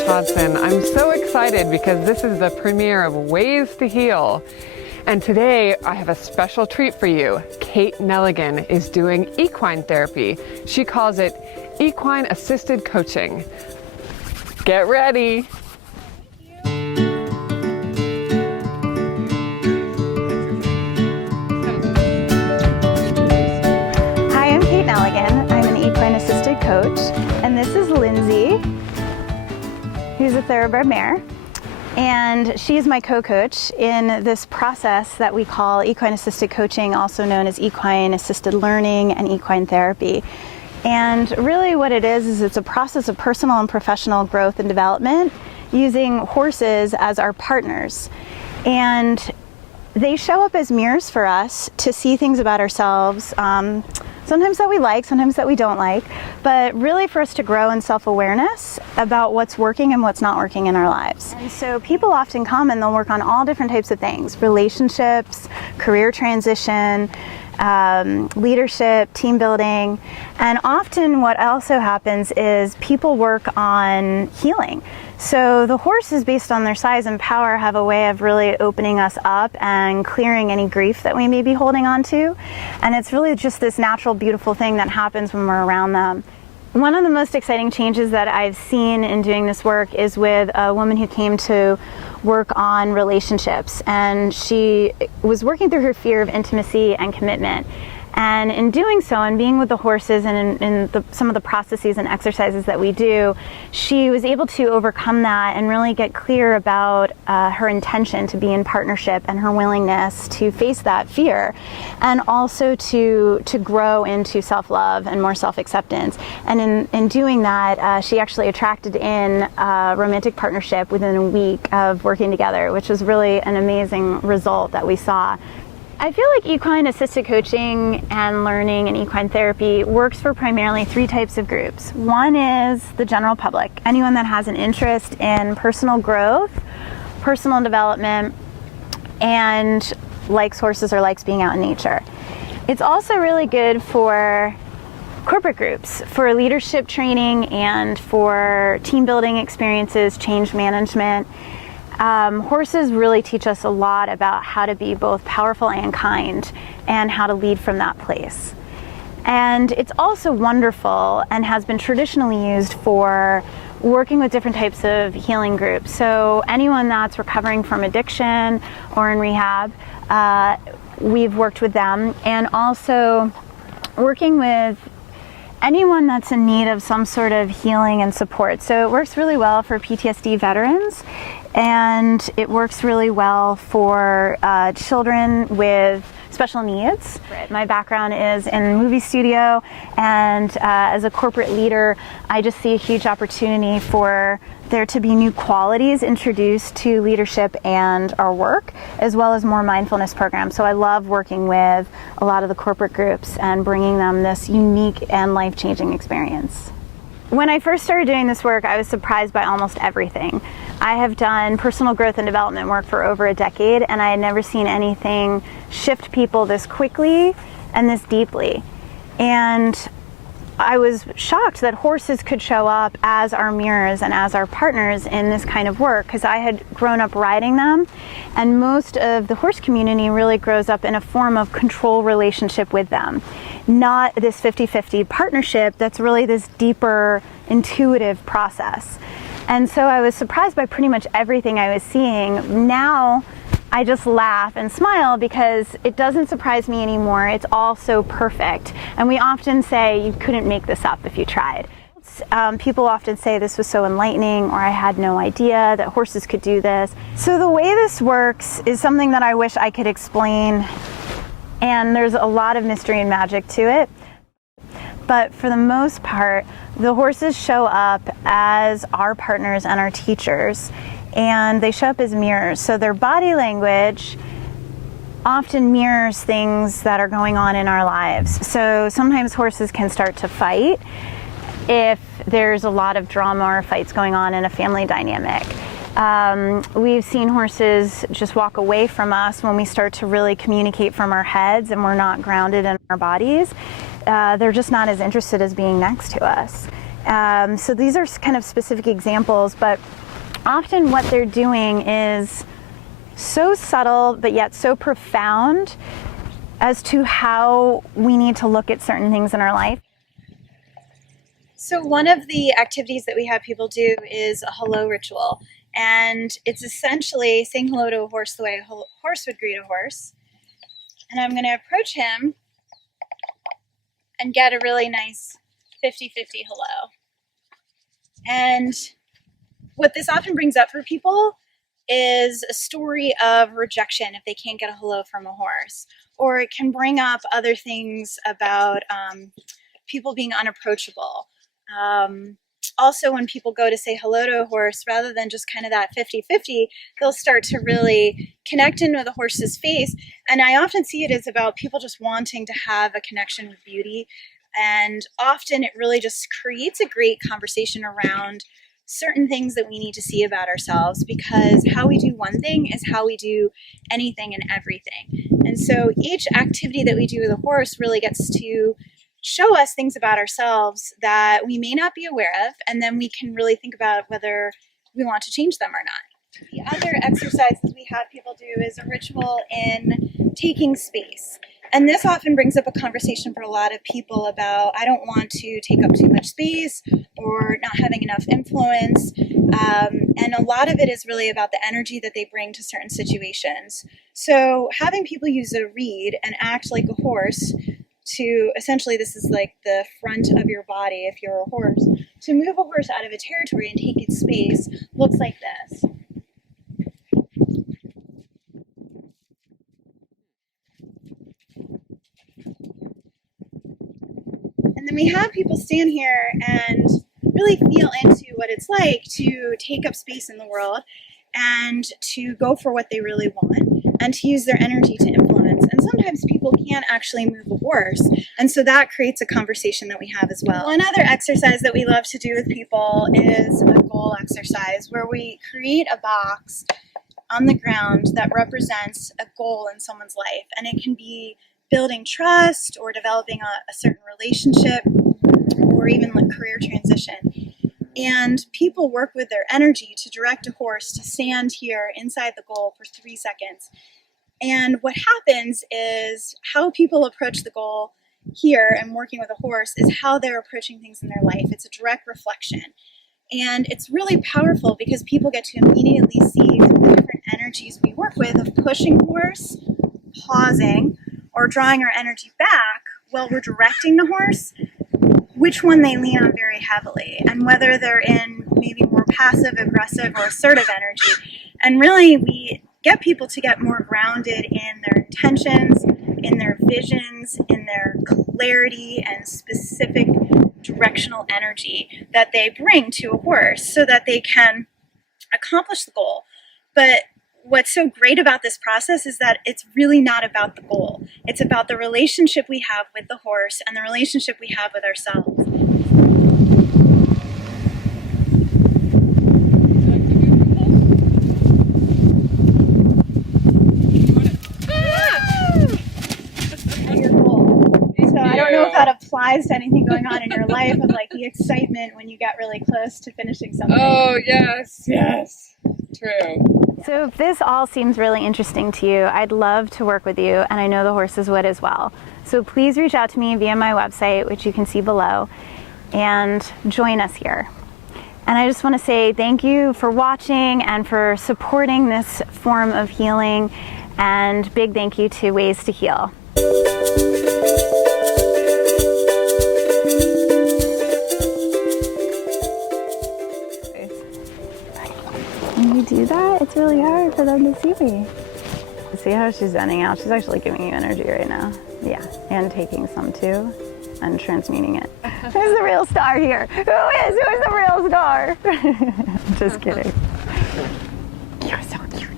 Hodson. I'm so excited because this is the premiere of Ways to Heal. And today I have a special treat for you. Kate Neligan is doing equine therapy. She calls it equine-assisted coaching. Get ready. Hi, I'm Kate Neligan. I'm an equine-assisted coach, and this is Lindsay, who's a thoroughbred mare. And she's my co-coach in this process that we call equine-assisted coaching, also known as equine-assisted learning and equine therapy. And really what it is it's a process of personal and professional growth and development using horses as our partners. And they show up as mirrors for us to see things about ourselves, sometimes that we like, sometimes that we don't like, but really for us to grow in self-awareness about what's working and what's not working in our lives. And so people often come and they'll work on all different types of things: relationships, career transition, leadership, team building. And often what also happens is people work on healing. So the horses, based on their size and power, have a way of really opening us up and clearing any grief that we may be holding on to. And it's really just this natural, beautiful thing that happens when we're around them. One of the most exciting changes that I've seen in doing this work is with a woman who came to work on relationships, and she was working through her fear of intimacy and commitment. And in doing so, and being with the horses and in some of the processes and exercises that we do, she was able to overcome that and really get clear about her intention to be in partnership and her willingness to face that fear, and also to grow into self-love and more self-acceptance. And in doing that, she actually attracted in a romantic partnership within a week of working together, which was really an amazing result that we saw. I feel like equine-assisted coaching and learning and equine therapy works for primarily three types of groups. One is the general public, anyone that has an interest in personal growth, personal development, and likes horses or likes being out in nature. It's also really good for corporate groups, for leadership training and for team building experiences, change management. Horses really teach us a lot about how to be both powerful and kind, and how to lead from that place. And it's also wonderful and has been traditionally used for working with different types of healing groups. So anyone that's recovering from addiction or in rehab, we've worked with them, and also working with anyone that's in need of some sort of healing and support. So it works really well for PTSD veterans, and it works really well for children with special needs. My background is in the movie studio, and as a corporate leader, I just see a huge opportunity for there to be new qualities introduced to leadership and our work, as well as more mindfulness programs. So I love working with a lot of the corporate groups and bringing them this unique and life-changing experience. When I first started doing this work, I was surprised by almost everything. I have done personal growth and development work for over a decade, and I had never seen anything shift people this quickly and this deeply. And I was shocked that horses could show up as our mirrors and as our partners in this kind of work, because I had grown up riding them, and most of the horse community really grows up in a form of control relationship with them, not this 50-50 partnership that's really this deeper intuitive process. And so I was surprised by pretty much everything I was seeing. Now I just laugh and smile because it doesn't surprise me anymore. It's all so perfect. And we often say you couldn't make this up if you tried. People often say this was so enlightening, or I had no idea that horses could do this. So the way this works is something that I wish I could explain, and there's a lot of mystery and magic to it. But for the most part, the horses show up as our partners and our teachers, and they show up as mirrors. So their body language often mirrors things that are going on in our lives. So sometimes horses can start to fight if there's a lot of drama or fights going on in a family dynamic. We've seen horses just walk away from us when we start to really communicate from our heads and we're not grounded in our bodies. They're just not as interested as being next to us. So these are kind of specific examples, but often what they're doing is so subtle but yet so profound as to how we need to look at certain things in our life. So one of the activities that we have people do is a hello ritual. And it's essentially saying hello to a horse the way a horse would greet a horse. And I'm going to approach him and get a really nice 50-50 hello. And what this often brings up for people is a story of rejection if they can't get a hello from a horse. Or it can bring up other things about people being unapproachable. Also, when people go to say hello to a horse, rather than just kind of that 50-50, they'll start to really connect into the horse's face. And I often see it as about people just wanting to have a connection with beauty. And often it really just creates a great conversation around certain things that we need to see about ourselves, because how we do one thing is how we do anything and everything. And so each activity that we do with a horse really gets to show us things about ourselves that we may not be aware of, and then we can really think about whether we want to change them or not. The other exercise that we have people do is a ritual in taking space. And this often brings up a conversation for a lot of people about, I don't want to take up too much space or not having enough influence. And a lot of it is really about the energy that they bring to certain situations. So having people use a reed and act like a horse to, essentially this is like the front of your body if you're a horse, to move a horse out of a territory and take its space looks like this. And then we have people stand here and really feel into what it's like to take up space in the world and to go for what they really want and to use their energy to influence. And sometimes people can't actually move a horse, and so that creates a conversation that we have as well. One other exercise that we love to do with people is a goal exercise, where we create a box on the ground that represents a goal in someone's life. And it can be building trust or developing a certain relationship or even like career transition. And people work with their energy to direct a horse to stand here inside the goal for 3 seconds. And what happens is how people approach the goal here and working with a horse is how they're approaching things in their life. It's a direct reflection. And it's really powerful because people get to immediately see the different energies we work with of pushing horse, pausing, or drawing our energy back while we're directing the horse, which one they lean on very heavily, and whether they're in maybe more passive, aggressive, or assertive energy. And really, we get people to get more grounded in their intentions, in their visions, in their clarity and specific directional energy that they bring to a horse so that they can accomplish the goal. But what's so great about this process is that it's really not about the goal. It's about the relationship we have with the horse and the relationship we have with ourselves. Your goal. So I don't know if that applies to anything going on in your life, of like the excitement when you get really close to finishing something. Oh, yes, yes, true. So if this all seems really interesting to you, I'd love to work with you, and I know the horses would as well. So please reach out to me via my website, which you can see below, and join us here. And I just want to say thank you for watching and for supporting this form of healing, and big thank you to Ways2Heal. When you do that, it's really hard for them to see me. See how she's zenning out? She's actually giving you energy right now. Yeah, and taking some too, and transmuting it. Who's the real star here? Who's the real star? Just kidding. You're so cute.